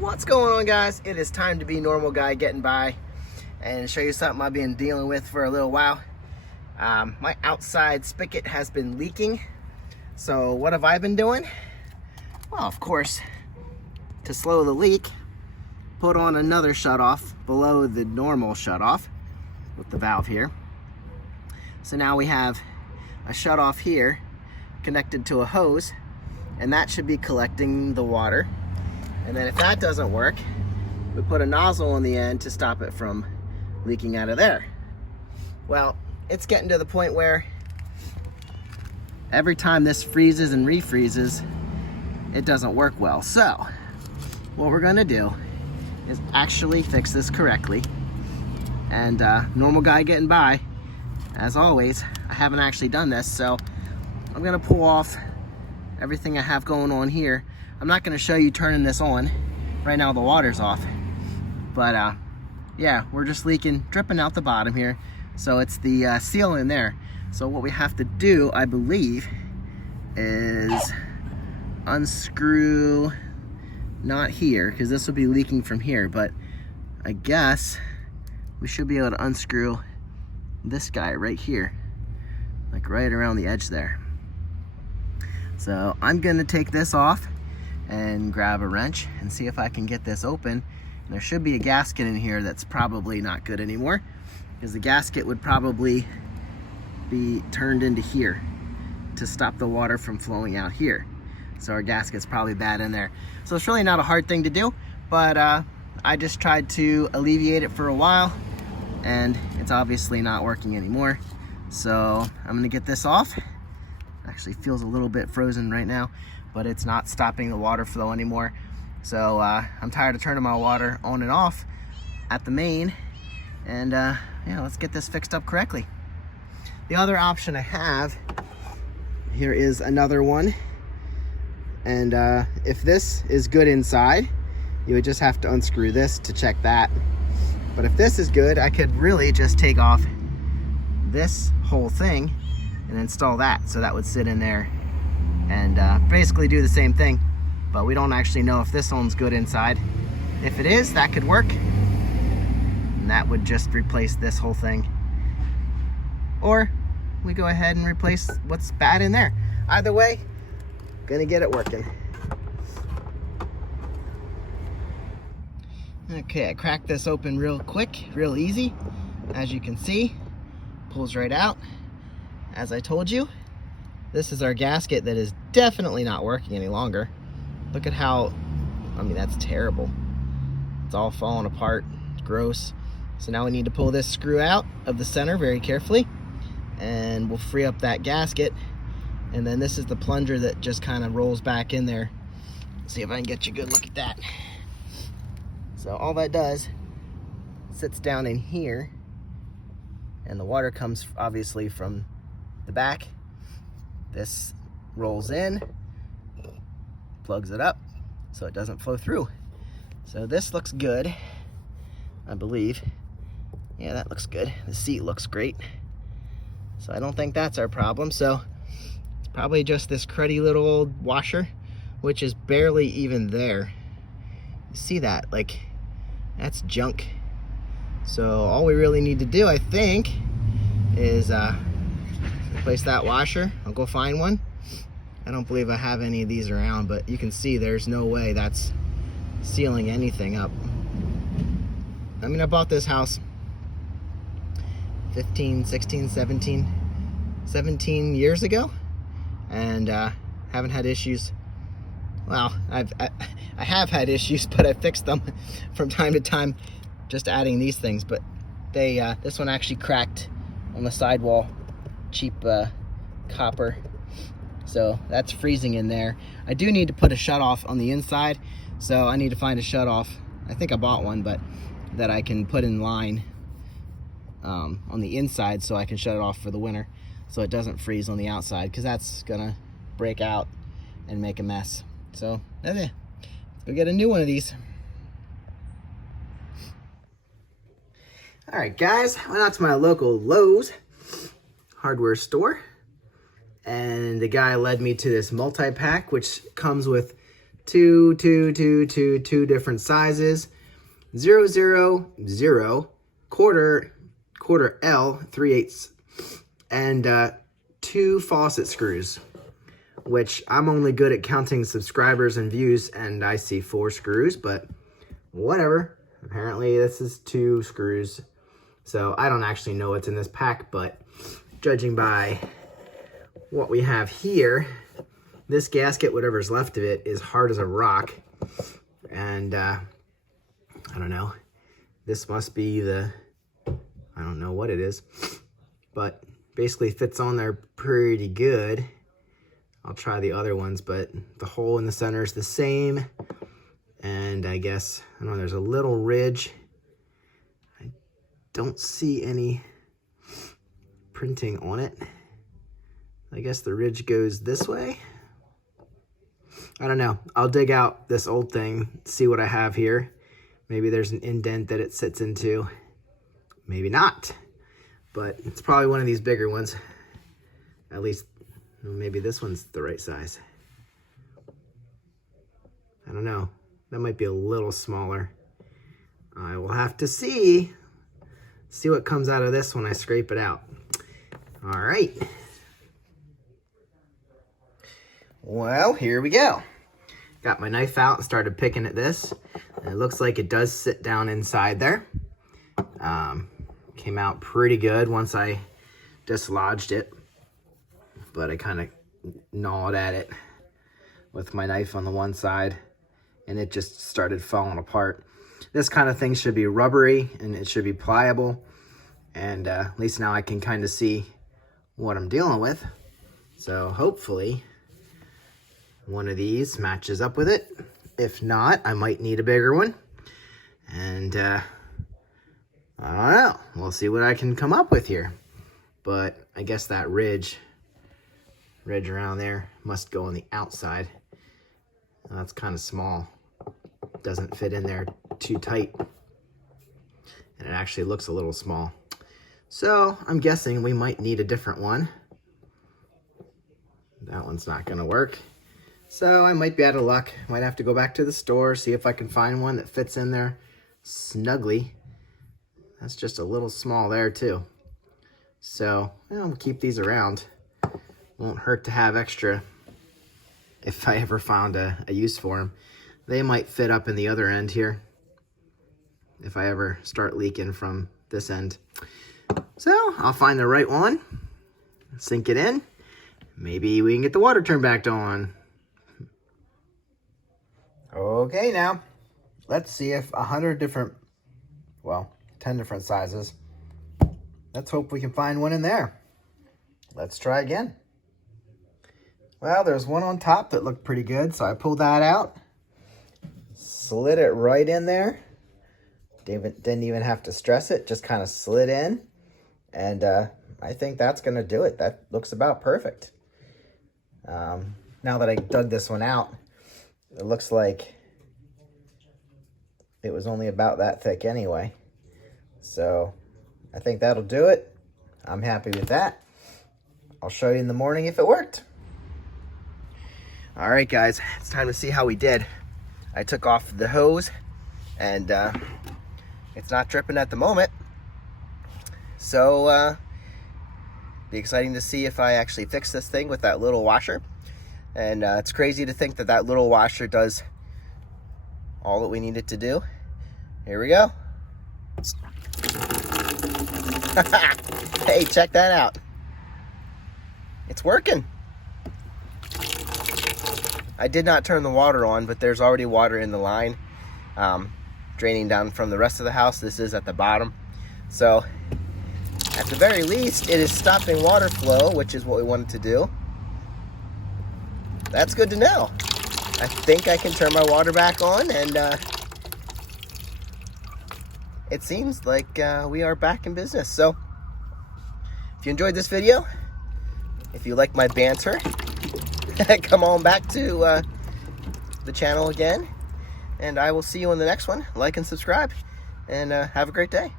What's going on, guys? It is time to be normal guy getting by and show you something I've been dealing with for a little while. My outside spigot has been leaking. So what have I been doing? Well, of course, to slow the leak, put on another shutoff below the normal shutoff with the valve here. So now we have a shutoff here connected to a hose, and that should be collecting the water. And then if that doesn't work, we put a nozzle on the end to stop it from leaking out of there. Well, it's getting to the point where every time this freezes and refreezes, it doesn't work well. So what we're gonna do is actually fix this correctly. And normal guy getting by, as always, I haven't actually done this, so I'm gonna pull off everything I have going on here. I'm not gonna show you turning this on. Right now the water's off. But yeah, we're just leaking, dripping out the bottom here. So it's the seal in there. So what we have to do, I believe, is unscrew, not here, because this will be leaking from here, but I guess we should be able to unscrew this guy right here, like right around the edge there. So I'm gonna take this off and grab a wrench and see if I can get this open. And there should be a gasket in here that's probably not good anymore, because the gasket would probably be turned into here to stop the water from flowing out here. So our gasket's probably bad in there. So it's really not a hard thing to do, but I just tried to alleviate it for a while, and it's obviously not working anymore. So I'm gonna get this off. Actually feels a little bit frozen right now, but it's not stopping the water flow anymore. So I'm tired of turning my water on and off at the main, and yeah, let's get this fixed up correctly. The other option I have here is another one, and if this is good inside, you would just have to unscrew this to check that. But if this is good, I could really just take off this whole thing and install that, so that would sit in there and basically do the same thing. But we don't actually know if this one's good inside. If it is, that could work, and that would just replace this whole thing. Or we go ahead and replace what's bad in there. Either way, gonna get it working. Okay, I cracked this open real quick, real easy. As you can see, pulls right out. As I told you, this is our gasket that is definitely not working any longer. Look at how, I mean, that's terrible. It's all falling apart, it's gross. So now we need to pull this screw out of the center very carefully, and we'll free up that gasket. And then this is the plunger that just kind of rolls back in there. Let's see if I can get you a good look at that. So all that does, sits down in here, and the water comes obviously from the back. This rolls in, plugs it up so it doesn't flow through. So this looks good, I believe. Yeah, that looks good. The seat looks great. So I don't think that's our problem. So it's probably just this cruddy little old washer, which is barely even there. You see that? Like, that's junk. So all we really need to do, I think, is replace that washer. I'll go find one. I don't believe I have any of these around, but you can see there's no way that's sealing anything up. I mean, I bought this house 15, 16, 17 years ago, and haven't had issues. Well, I have had issues, but I fixed them from time to time, just adding these things. But they this one actually cracked on the sidewall, cheap copper. So that's freezing in there. I do need to put a shutoff on the inside, so I need to find a shutoff. I think I bought one, but that I can put in line on the inside, so I can shut it off for the winter, so it doesn't freeze on the outside, because that's gonna break out and make a mess. So let's go get a new one of these. All right, guys, I went out to my local Lowe's hardware store, and the guy led me to this multi-pack, which comes with two different sizes, 000, quarter L, 3/8, and 2 faucet screws, which I'm only good at counting subscribers and views, and I see 4 screws, but whatever. Apparently this is 2 screws. So I don't actually know what's in this pack, but judging by what we have here, this gasket, whatever's left of it, is hard as a rock. And I don't know. This must be the, I don't know what it is, but basically fits on there pretty good. I'll try the other ones, but the hole in the center is the same. And I guess, I don't know, there's a little ridge. I don't see any printing on it. I guess the ridge goes this way. I don't know. I'll dig out this old thing, see what I have here. Maybe there's an indent that it sits into. Maybe not. But it's probably one of these bigger ones. At least, maybe this one's the right size. I don't know. That might be a little smaller. I will have to see what comes out of this when I scrape it out. All right. Well, here we go. Got my knife out and started picking at this. And it looks like it does sit down inside there. Came out pretty good once I dislodged it. But I kind of gnawed at it with my knife on the one side, and it just started falling apart. This kind of thing should be rubbery and it should be pliable. And at least now I can kind of see what I'm dealing with. So hopefully one of these matches up with it. If not, I might need a bigger one. And I don't know. We'll see what I can come up with here. But I guess that ridge around there must go on the outside. That's kind of small. Doesn't fit in there too tight. And it actually looks a little small. So I'm guessing we might need a different one. That one's not gonna work. So I might be out of luck. Might have to go back to the store, see if I can find one that fits in there snugly. That's just a little small there too. So we'll keep these around. Won't hurt to have extra if I ever found a use for them. They might fit up in the other end here if I ever start leaking from this end. So I'll find the right one, sink it in. Maybe we can get the water turned back on. Okay, now let's see if 100 different, well, 10 different sizes. Let's hope we can find one in there. Let's try again. Well, there's one on top that looked pretty good, so I pulled that out, slid it right in there. Didn't even have to stress it, just kind of slid in. And I think that's gonna do it. That looks about perfect. Now that I dug this one out, it looks like it was only about that thick anyway. So I think that'll do it. I'm happy with that. I'll show you in the morning if it worked. All right, guys, it's time to see how we did. I took off the hose and it's not dripping at the moment. So be exciting to see if I actually fix this thing with that little washer. And it's crazy to think that that little washer does all that we need it to do. Here we go. Hey, check that out. It's working. I did not turn the water on, but there's already water in the line draining down from the rest of the house. This is at the bottom. So at the very least, it is stopping water flow, which is what we wanted to do. That's good to know. I think I can turn my water back on, and it seems like we are back in business. So if you enjoyed this video, if you like my banter, come on back to the channel again, and I will see you on the next one. Like and subscribe, and have a great day.